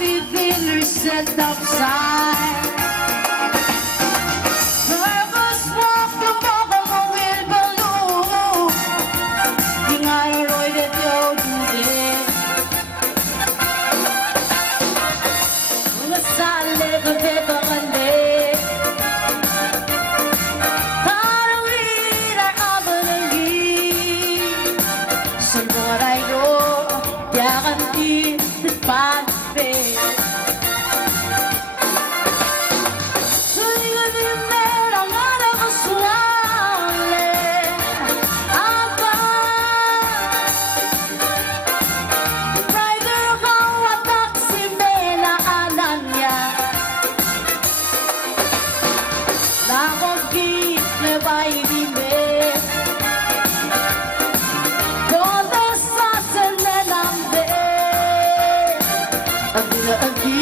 been set upside. Nervous walk the bubble will balloon. King I rode it yo today. The sun live a paper and day. Halloween I abandoned. So what I go, guaranteed the fun. Again.